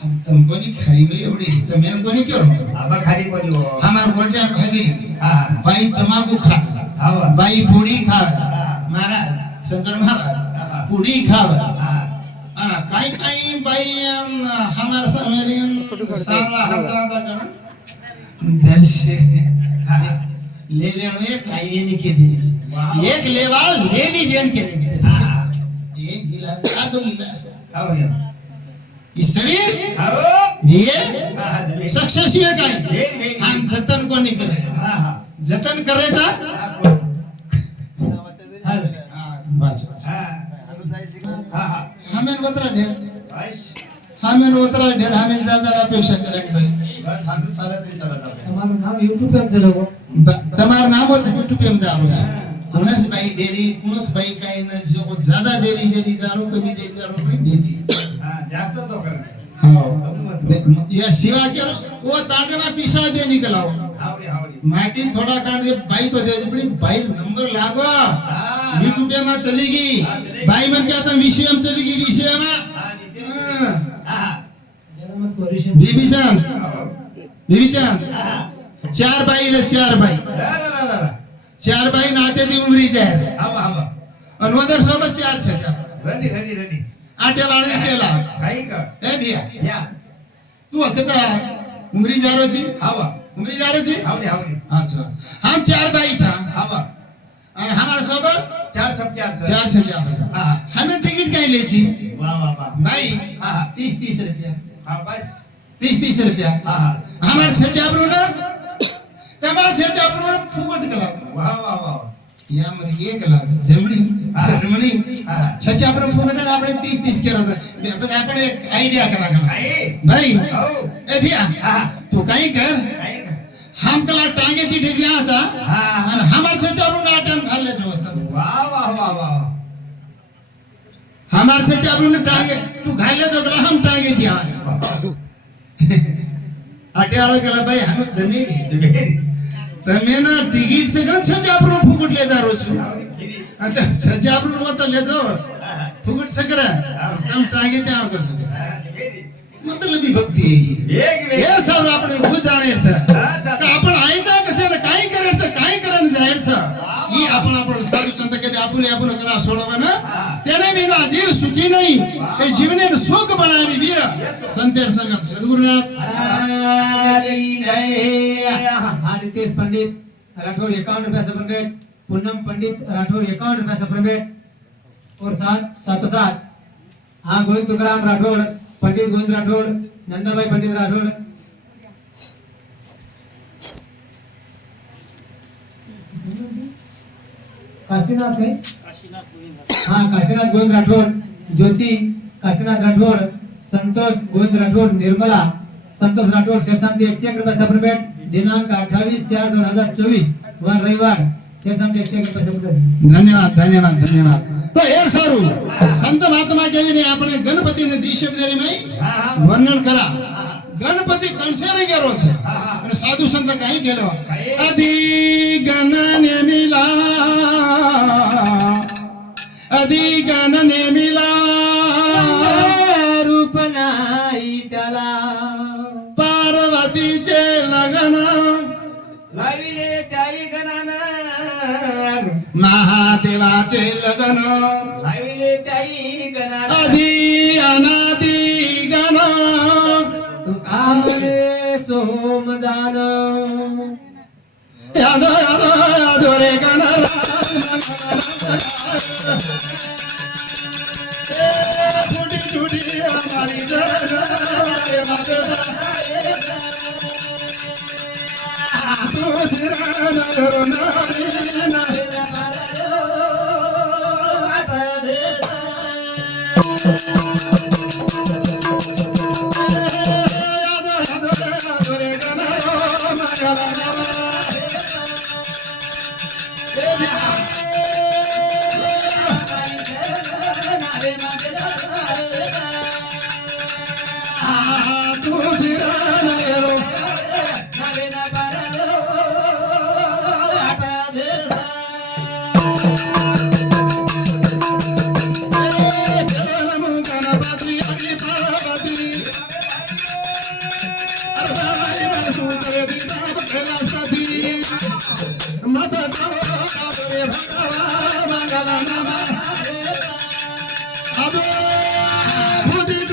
हम तुमको नहीं खारी में एवढी तमेन को नहीं करो आबा खाली कोणी हो हमार गोट्या भागी हा बाई तमाकू खा आवा बाई पुडी खा महाराज शंकर महाराज पुडी खा काय काय बाई हमार समेरी साला हफ्ता करा दर्शे ले लेनो एक आई ने के दिस एक लेवाल लेडी जेंट के दिस एक गिलास आधो गिलास आओ या इस शरीर आओ ये सक्सेस हुए काय हम जतन को नहीं करे जतन करायचा हमें वतरा ढेर हमें ज्यादा अपेक्षा करेंगे बस हम चालत रे चालत आपण તમારું નામ YouTube પર ચલાવો તમાર નામ હોત YouTube पे जारो कुणस भाई देरी कुणस भाई काय न जो ज्यादा देरी जरी जारो कमी देरी जारो नहीं देती हां जास्त तो करत हां ये शिवा करो वो तांडे में पीसा दे निकलाओ हावडी हावडी माटी थोड़ा काट दे भाई तो दे पड़ी भाई नंबर लागो YouTube में चलेगी भाई मन क्या था विषय में चलेगी विषय में बीबी जान चार भाई रे चार भाई नाते दी उमरी जाए आवा आवा अनवदर सोबत चार छे रनी आटे वाले पेला काही का ए भिया या तू अकता उमरी जारो छी आवा उमरी जारो छी हावडी अच्छा हम चार भाई छा आवा और हमारे सोबत चार सब चार चार छे हमें टिकट काई ले छी वाह वाह वाह भाई हां 30 रुपया हां बस 30 रुपया हां हमारे छे जाबरू ना तमार छे जाबरू फुकट कला वाह वाह वाह या मर एक लाख जमणी रमणी छे जाबरू फुकट આપણે 30 केरो तो આપણે एक आईडिया करा भाई हो ए भिया तू काही कर हम कला टांगे ती ढिगऱ्याचा आणि हमार छे जाबरू नाटन खाल्ले जो होत वाह वाह वाह वाह हमार छे जाबरू ने टांगे तू खाल्ले जो कला हम टांगे दिया आटे आळे कला भाई हम जमीन તમે ના ટિકિટ છે કે છજાબરો ફુકટ લે જારો છું એટલે છજાબરો મત લેજો ફુકટ સકરા તમ ટાંગે ત્યાં આવજો मतलब ही भक्ती है ये सब આપણે હું જાણે છે કે आपण આઈજા કસે ને કાઈ કરે છે કાઈ કરન જાહેર છે ઈ आपण સાધુ સંત કે આપણે કરા છોડવાના તેને વિના જીવ સુખી નહીં એ જીવને સુખ બનાવી બી સંતેર સંગત સદગુરુનાથ रितेश पंडित राठौर 51 रुपया से प्रमेट पूनम पंडित राठौर 51 रुपया से प्रमेट और साथ हाँ गोविंद तुकाराम राठौर पंडित गोविंद राठौर नंदाबाई पंडित राठौर काशीनाथ है हाँ काशीनाथ गोविंद राठौर ज्योति काशीनाथ राठौर संतोष गोविंद राठौर निर्मला संतोष राठौर शेषांती 101 रुपया से प्रमेट दिनांक 28/4/2024 वर रविवार 601 रुपये से धन्यवाद धन्यवाद धन्यवाद तो हेर सारू संत महात्मा के ने આપણે ગણપતિ ને દિશબદેરી માં વર્ણન કરા ગણપતિ કંસેરે ગેરો છે અને સાધુ સંત કાઈ ગેલો અધિ ગણને મિલા रूप नाही त्याला पार्वतीचे लग्न लाविले त्याई गणाना महादेवाचे लग्न लाविले त्याई गणाना आधी अनादी गण तू कामले सोम जान यादो यादो यादो रे गण फुटी फुटी हमारी तू सिरा नरो नारी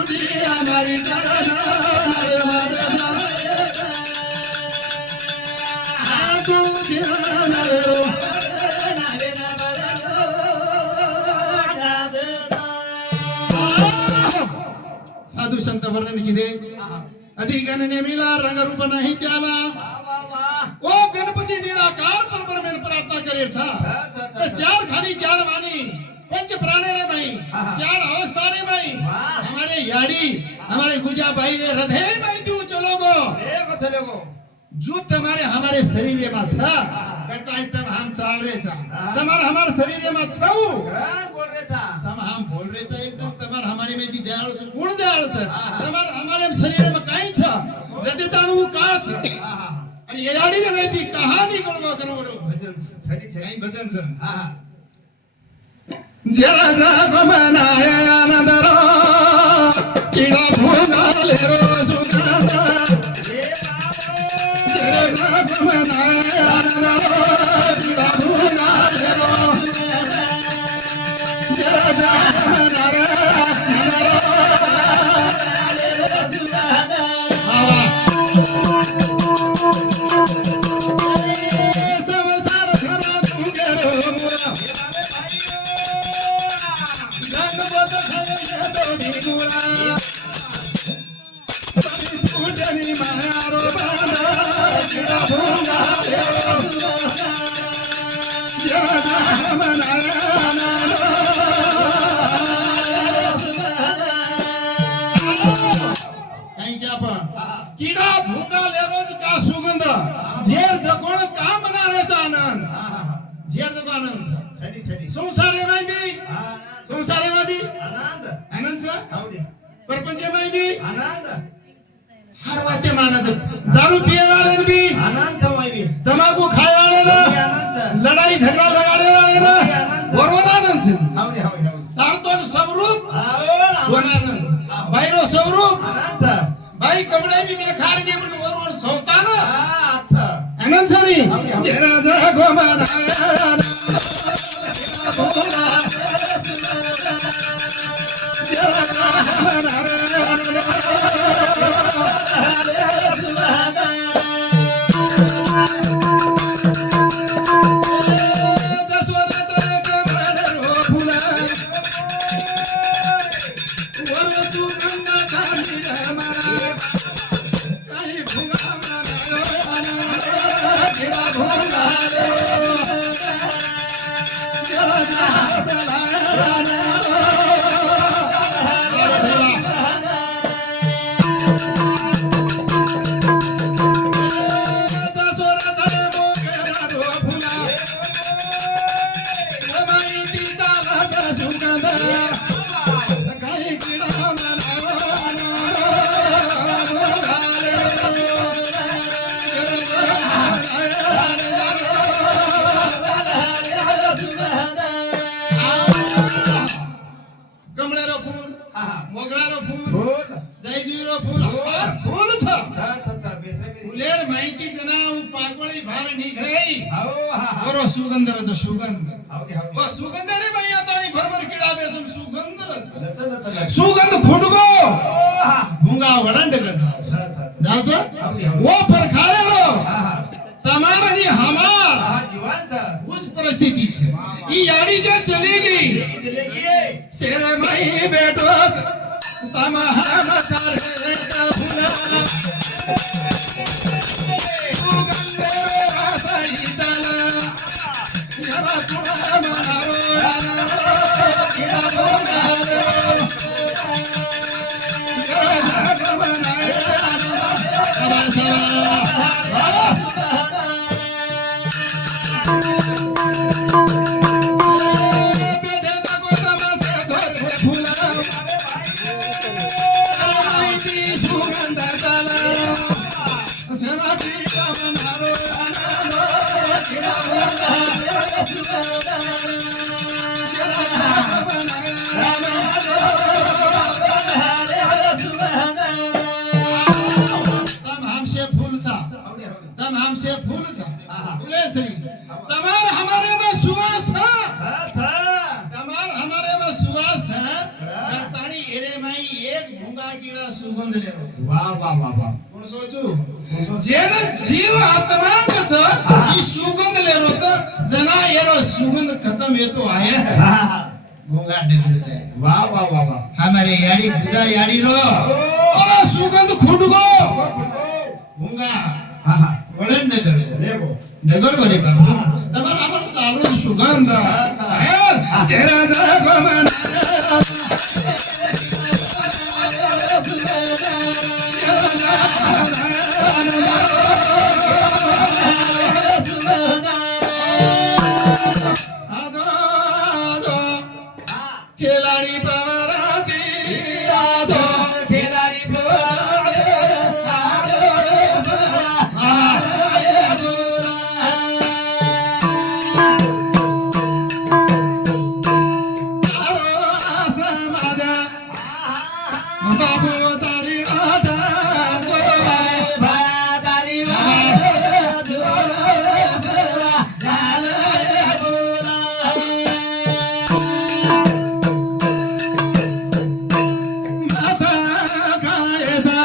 छुटी हमारी चरण साधू संत वर्णन किदे अधिक नेमिला रंगरूप नाही त्याला ओ गणपती निराकार परब्रह्मन प्रार्थना करेल सा चार खानी चार वाणी पंच प्राणे रे भाई चार अवस्था रे भाई हमारे याड़ी हमारे गुजा भाई रे हृदय में तू चलोगो जूत हमारे शरीर में छा करता है तब हम चाल रहे सा तमार हमारे शरीर में छाऊ तब हम बोल रहे सा एकदम तमार हमारी में दी जाळ गुण जाळ छ तमार हमारे शरीर में काई छ जते ताणू का छ आणि याडी रे नाही ती कहाणी कोण करो भजन काही भजन छ जरा जा गमनाय आनंद रो किडा फुगाले रो सुखादा जरा जा गमनाय आनंद रो किडा फुगाले रो जरा जा गमनाय आनंद रो संसार खरा तू करो किडा भुंगा लेरोज का सुगंध झेर जकोण का मनारेचा आनंद झेर जको आनंद संसारे माहिती संसारे माहिती आनंद परपंच माहिती हर वाचे मानत दारू पिए वाले भी तंबाकू खाए वाले ना लड़ाई झगड़ा लगाने वाले ना वरवन आनंद छे तारतोन स्वरूप वनानंद बायरो स्वरूप भाई कपड़े भी मैं खाड़ के पण वरवन सौतान आनंद छनी जरा जरा को मनाया जरा जरा सुगंधराचा सुगंध व सुगंध रे बाई आता आणि भरभर किडा बेसन सुगंधच सुगंध खुडगो भुंगा वडंड करजा जाचा वो परखाले रो तमारनी हमार जीवांचा उच्च परिस्थिती छे ई याडी जे चलेगी सेरे माई बेटोच तमा हम चारे फुला सुगंध वासाई चला जरा तुला मनारो किडा बोलारो जरा मनाया हमसे फूल फूलेश्वरी तमार हमारे में सुवास है तमार हमारे में सुवास है ताड़ी एरे माई एक फुगा किडा सुगंध लेरो वा वा वा वा कोण सोचू जेन जीव आत्मा कच ई सुगंध लेरोच जना येरो सुगंध खत्म येतो आहे गुंगा डेबिर जाय वा वा वा वा हमारे याडी पूजा याडी रो ओला सुगंध खुडगो गुंगा हा हा वडन नगर देखो नगर करे बाबू तमार आपण चालू सुगंध जेरा जागो मन खेलाडी पवराती आजो खेलाडी बाबू तारी आटा माता खायचा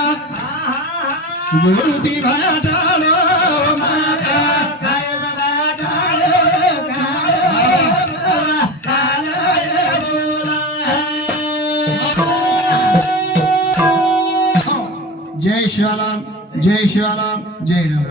मूर्ती भाटाळो माता जय शिवालाल जय शिवालाल जय राम